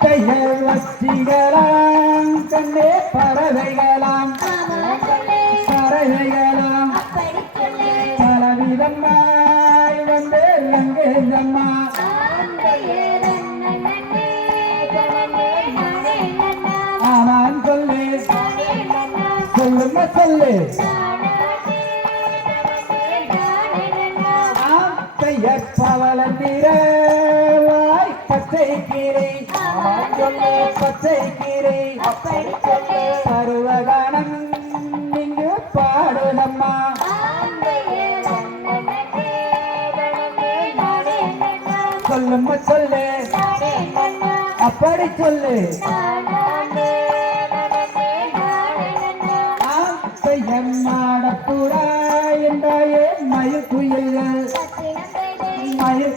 கைகள் வச்சிகளாம் கண்ணே பறவைகளாம். பறவைகளாம். பலவிதமாய் வந்து எங்கேயம்மா ஆனான் சொல்லு. சொல்லுங்க சொல்லு. பவள நிறவாய் பச்சை கீரை ஆமாம் சொல்லு பச்சை கீரை பருவகானம் இங்கு பாடுதம்மா. சொல்லும்மா சொல்லு. அப்படி சொல்லு. ஆம் மாடப்புறா என்றாயே மயில் குயில்கள். மயில்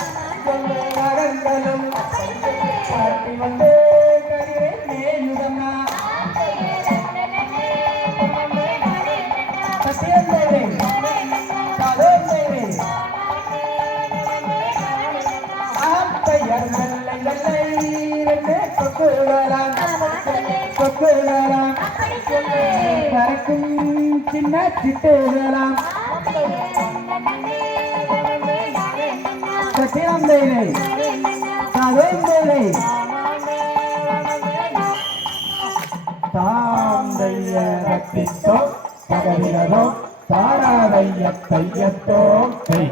ஆகாத செடி அன்னாருடன் அன்னாருடன் அருமையோ கொடி விரிவதவே அவன் சொல்லு சொல்லுங்க சொல்லு ஆந்தையர் நெத்தினையே தய கவல் பறக்கும் சின்ன சிட்டுகளாம். பட்டினந்தேவே கதைந்தேவே தாந்தைய ரத்தித்தோ பகவிரதோ தாராதைய தையத்தோ கை